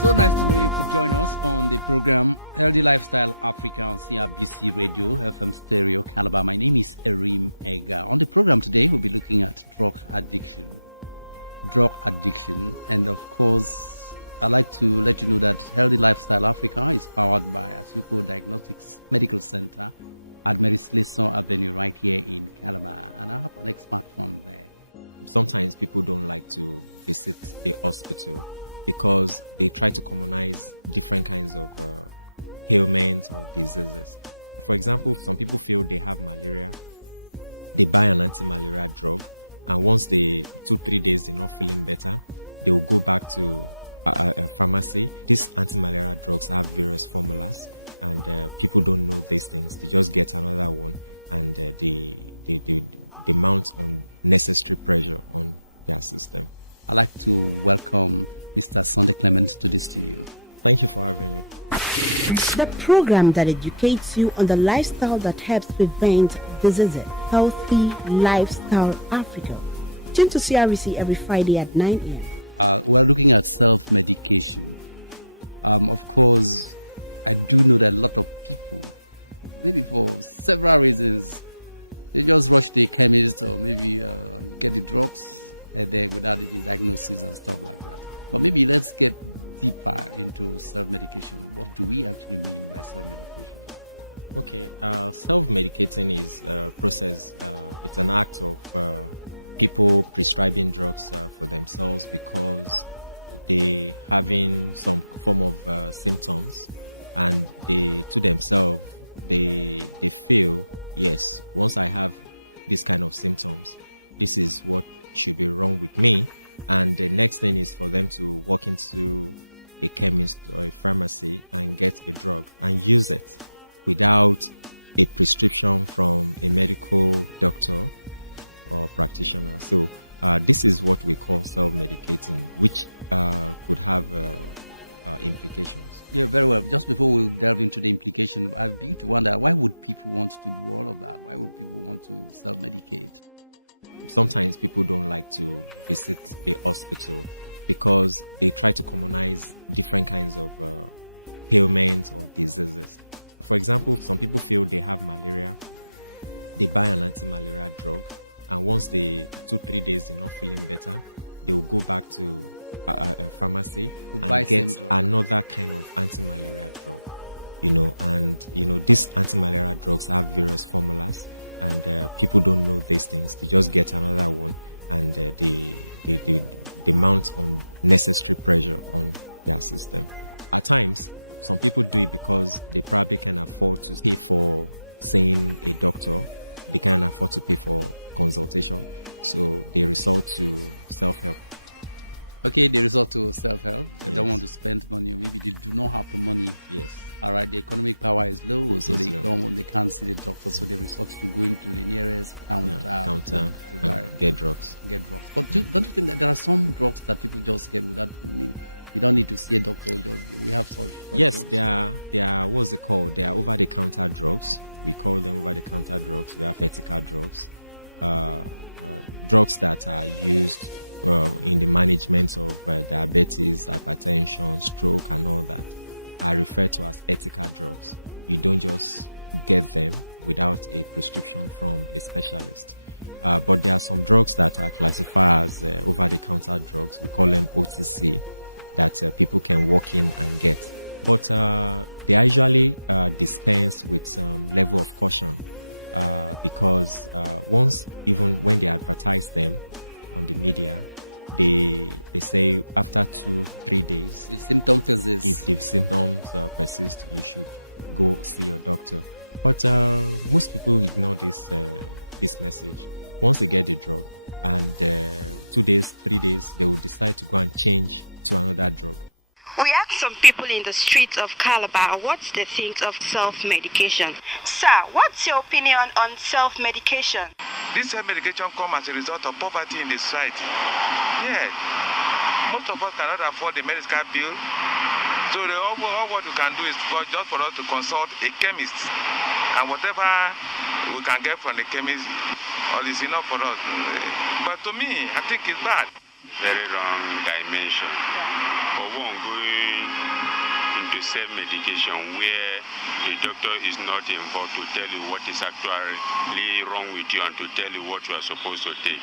So nice to know you could join us on the program Healthy Lifestyle Africa on CRBC Radio, FM Stereo, Calabar. My name is Erim Ega. On the program today, we'll be looking at drug addiction. And of course, I'd like to let you know that Healthy Lifestyle Africa is powered by Asuko Diagnostics Medical Center at Merisleson Avenue right here in Calabar. And I have an expert from there. Sometimes people don't like to visit a hospital because they try to commonize different kinds of ailments or diseases. For example, some people feel they have malaria. They buy an anti-malaria drug, and once they 2-3 days they're not feeling better, they will go back to a pharmacy. These anti-malaria drugs have various formulas, and people don't know these things. They just get another one, and they mount unnecessary pressure on their system. I'd like to welcome Mr. Sunday Clement to the studio. Thank you for having me. The program that educates you on the lifestyle that helps prevent diseases. Healthy Lifestyle Africa. Tune to CRBC every Friday at 9 a.m. We're looking at self-medication. Of course, I do know that a lot of people, maybe for several reasons, they just rush to a chemist or maybe get the drugs there without any diagnosis and stuff like that. But maybe let's get deeper into self-medication. What do we actually mean by self-medication? Okay, self-medicating is a process. It's an act of people prescribing drugs for themselves because they having some form of symptoms, and they to themselves they feel, yes, once I have this kind of symptoms, this is what should be wrong with me. And the next thing is for them to walk into a chemist or a pharmacy and get a drug and use it without a prescription from a medical doctor or practitioner. So this is what we call self-medicating, which could have implications. Yeah, very well. Just before we delve into the implication, I begin to wonder, why would people want to do all of that? Why would people want to self-medicate? Sometimes people don't like to visit a hospital because they try to commonize different kinds of ailments or diseases. For example, some people feel they have malaria. They buy an anti-malaria drug, and once they 2-3 days they're not feeling better, they will go back to a pharmacy and get another kind of anti-malaria drug. These anti-malaria drugs have various formulas, and people don't know these things. They just get another one, and they mount unnecessary pressure on their system. At times, some people do it because they probably can afford to pay for seeing a doctor. They can afford to pay for consultation, so they resort to self-help. Okay, they resort to self-help. They don't want to spend money, or maybe they do not have the money. Yes. All right, the economic power is low, so they can't see the doctor, so they resort to go into the nearest counter to buy, get drugs. But don't you think that there are some drugs that people just get without need? You don't need to see a doctor. We have such yes, drugs. they are what's it called? They are over-the-counter drugs. We call them over-the-counter drugs. We have ethical drugs, drugs that are used in the management of diabetes, hypertension, stroke, and all that. Are referred to as ethical drugs. You don't just get them without a prescription from a specialist. But there are some drugs that are classified as over-the-counter drugs. We call them OTC, that people can walk in and get. But they are usually dispensed with some level of caution because once, even when they advertise them on the media, they say after 2-3 days, if symptoms persist, if the symptoms persist, you should go see your doctor. But most people ignore this message. Once they get the drug, and 2 days, 3 days, they will decide to go and change to another drug. We asked some people in the streets of Calabar what they think of self-medication. Sir, what's your opinion on self-medication? This self-medication comes as a result of poverty in the society. Yes. Most of us cannot afford the medical bill. So all what we can do is just for us to consult a chemist. And whatever we can get from the chemist, all is enough for us. But to me, I think it's bad. Very wrong dimension. For one, going self-medication where the doctor is not involved to tell you what is actually wrong with you and to tell you what you are supposed to take.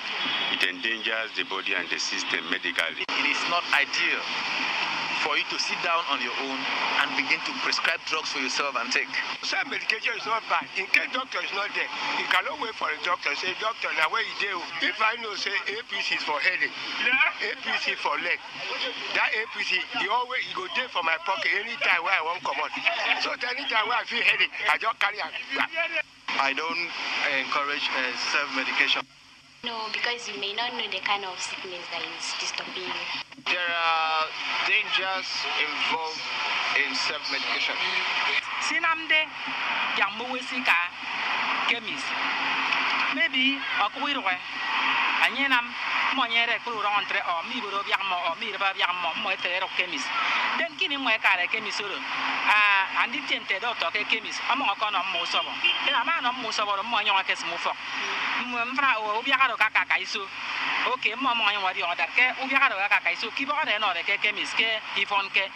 It endangers the body and the system medically. It is not ideal for you to sit down on your own and begin to prescribe drugs for yourself and take. Self-medication is not bad. In case doctor is not there, you cannot wait for a doctor. Say, doctor, now where you do? If I know, say, APC is for headache, APC for leg. That APC, you go there for my pocket anytime where I want come out. So anytime where I feel headache, I just carry it. I don't encourage self-medication. No, because you may not know the kind of sickness that is disturbing you. There are dangers involved in self-medication. Sinamde, Yamuisika, chemist. Maybe a queer Anyanam, Moniere, Kurantre, or Miburo Yamo, or Miraba Yamo, Moetero chemist. Then Kini Moekara chemist, and the tinted doctor chemist, among a con of Mosovo. Then a man of Mosovo, Moyakas Mufo. Mfra o Ubiaro Kakaisu. Okay, Mamma, what you order, Ubiaro Kakaisu, keep on and order chemist, Ifonke.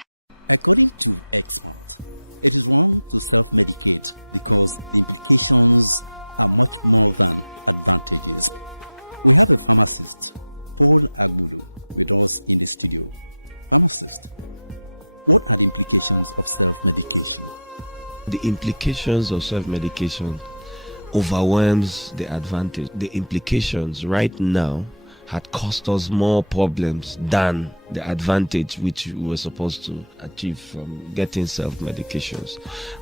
According to experts, it is wrong to self-medicate because the implications are much more than advantages. We have a pharmacist, Paul Agbulu, with us in the studio. Pharmacist, what are the implications of self-medication? The implications of self-medication overwhelms the advantage. The implications right now had cost us more problems than the advantage which we were supposed to achieve from getting self-medications.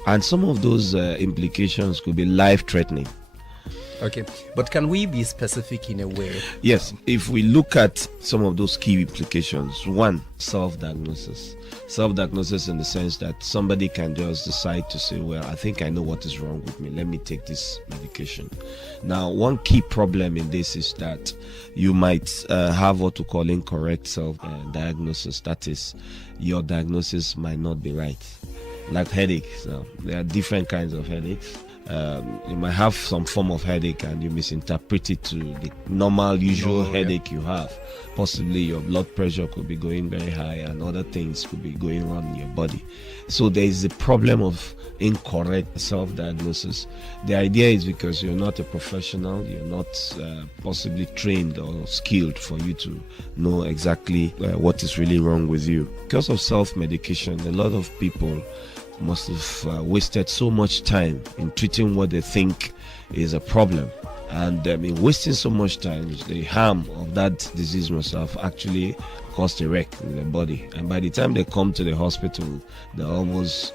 And some of those implications could be life-threatening. Okay, but can we be specific in a way? Yes, if we look at some of those key implications, one, self-diagnosis. Self-diagnosis in the sense that somebody can just decide to say, well, I think I know what is wrong with me. Let me take this medication. Now, one key problem in this is that you might have what we call incorrect self-diagnosis. That is, your diagnosis might not be right. Like headaches. Now, there are different kinds of headaches. You might have some form of headache and you misinterpret it to the normal, usual headache you have. Possibly your blood pressure could be going very high and other things could be going on in your body. So there is a problem of incorrect self-diagnosis. The idea is because you're not a professional, you're not possibly trained or skilled for you to know exactly what is really wrong with you. Because of self-medication, a lot of people must have wasted so much time in treating what they think is a problem, and in wasting so much time, the harm of that disease must have actually caused a wreck in their body, and by the time they come to the hospital, they're almost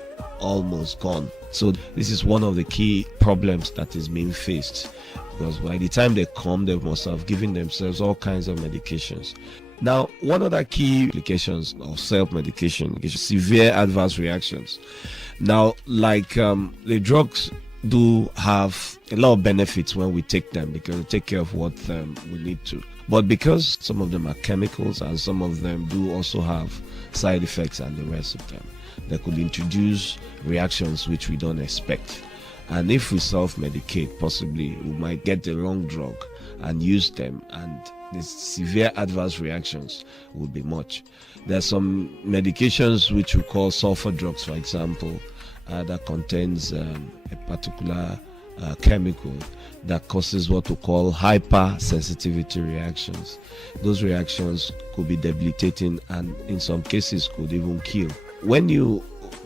gone. So this is one of the key problems that is being faced, because by the time they come, they must have given themselves all kinds of medications. Now, one of the key implications of self-medication is severe adverse reactions. Now, like the drugs do have a lot of benefits when we take them because we take care of what we need to. But because some of them are chemicals and some of them do also have side effects and the rest of them, they could introduce reactions which we don't expect. And if we self-medicate, possibly we might get the wrong drug and use them, and the severe adverse reactions would be much. There are some medications which we call sulfur drugs, for example, that contains a particular chemical that causes what we call hypersensitivity reactions. Those reactions could be debilitating and in some cases could even kill. When you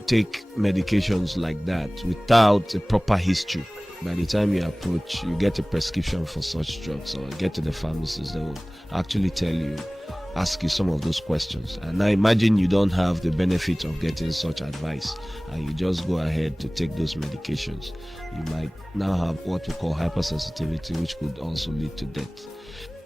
take medications like that without a proper history, by the time you approach, you get a prescription for such drugs or get to the pharmacist, they will actually ask you some of those questions. And now imagine you don't have the benefit of getting such advice and you just go ahead to take those medications. You might now have what we call hypersensitivity, which could also lead to death.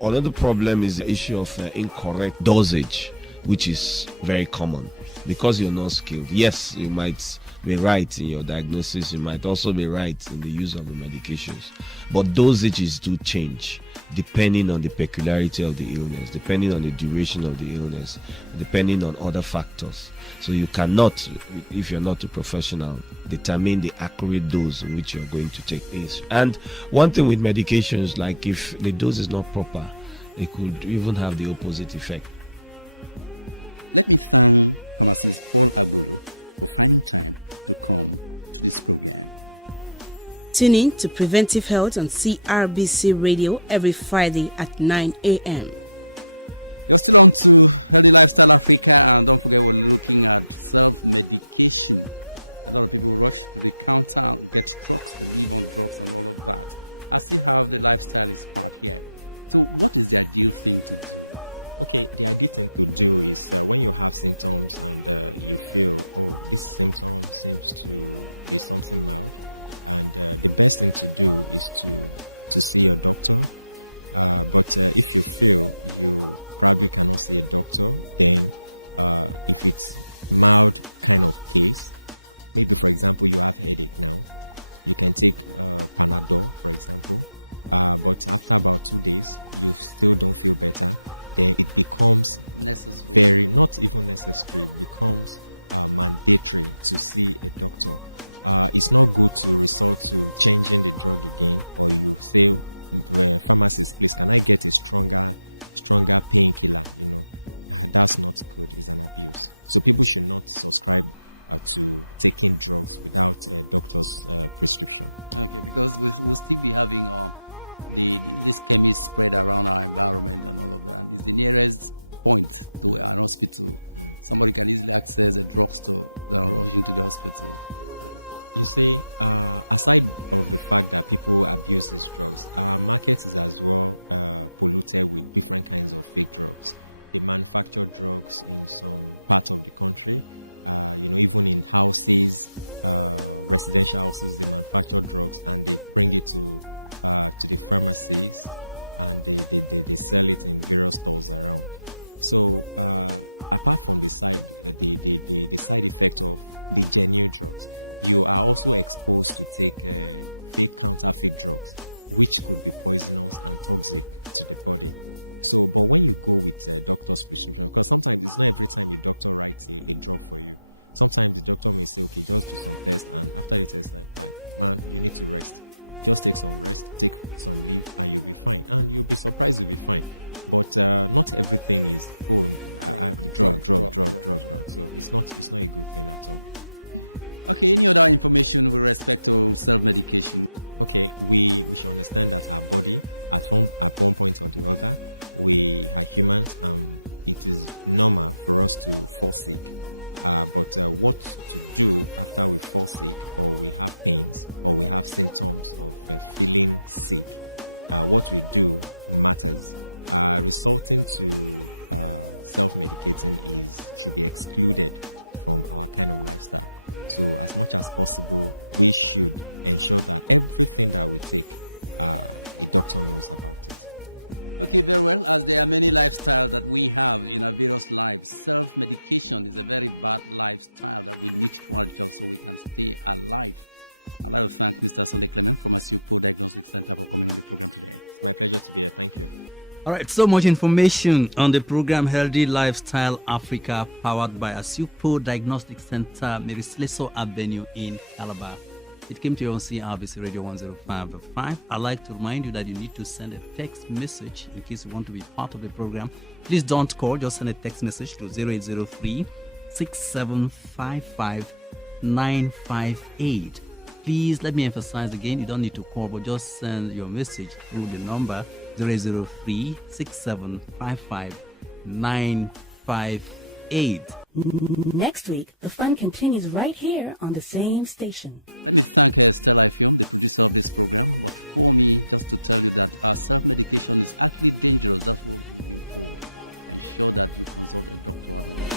Another problem is the issue of incorrect dosage, which is very common because you're not skilled. Yes, you might be right in your diagnosis, you might also be right in the use of the medications, but dosages do change depending on the peculiarity of the illness, depending on the duration of the illness, depending on other factors. So you cannot, if you're not a professional, determine the accurate dose in which you're going to take this. And one thing with medications, like if the dose is not proper, it could even have the opposite effect. Let me thank pharmacist Paul Agbulu for finding time to come to this program. Tune in to Preventive Health on CRBC Radio every Friday at 9 a.m. You're still on to Healthy Lifestyle Africa, and don't forget we're looking at self-medication. A lot of people rush to the counter, get drugs, they live on drugs and all of that. I still have the lifestylist part here. So what is the ideal thing to do? Okay, the ideal thing to do is when you have symptoms and you feel, oh, this symptom seems to be something mild, and the best thing to do is to see your doctor. But if you feel you probably cannot see a doctor, then if it's mild kind of case, maybe for example you have headache now, you can take Panadol for example, but after about 2 days you still don't feel better, then it becomes necessary, not even necessary, it becomes mandatory to see a doctor. It's not good to resort to changing the drug again, or you say, pharmacist, please can I get a stronger painkiller? That's not good. It's an abuse. So people should not subscribe to taking drugs without a doctor's prescription. Okay, because we'll still be having this chemist spread around our environment and all of that. And it's the nearest point to an hospital. Somebody can easily access a drugstore than rushing to the hospital. You see, aside of the fact that people abuse these drugs, our market is as well polluted with different kinds of fake drugs. They manufacture drugs in some part of the country. Even in houses, residential houses, they manufacture drugs and they bring it to the pharmacies, and they sell it in various stores around. So apart from the side effect of the genuine drugs, you are also exposed to take fake counterfeit drugs, which could be poisonous and toxic to the body. So, but when you go with a doctor's prescription, because sometimes it's not every time a doctor writes a drug for you. Sometimes the doctor may say, okay, just do some tests, and after the test, like, man, you need to rest. Just take some rest, take some leave, and you'll be fine. And you'll be surprised you'll be fine. But not everything is drug. So it's not a good thing at all. Okay, any other information with respect to self-medication? Okay, we should understand that our body, at one point or the other, we are humans, and it is normal for us to fall sick. But what to do after we fall sick, or we have pains, or we have symptoms of feeling sick, what we do matters. Resorting to self-medicating should be excluded from our kind of lifestyle. So as much as possible, we should ensure that everything that we take, a doctor knows about it. Okay, very well. As there are many lifestyles that we have in our various lives, self-medication is a very bad lifestyle that we need to adjust so we can stay alive. I'd like to thank Mr. Sunday Clement from Asupo Diagnostic Center for coming on the program today. It's my pleasure to be here. Thank you. All right, so much information on the program Healthy Lifestyle Africa, powered by Asupo Diagnostic Center, Mary Sleso Avenue in Calabar. It came to you on CRBC Radio 105.5. I'd like to remind you that you need to send a text message in case you want to be part of the program. Please don't call, just send a text message to 0803 6755 958. Please let me emphasize again, you don't need to call, but just send your message through the number 0803 6755 958. Next week, the fun continues right here on the same station. Let me thank Stella Ifiom, the producer of this program. But for me, just to tell you that our self-medication is actually dangerous. That's what we've been told. Ensure that you consult a doctor at once.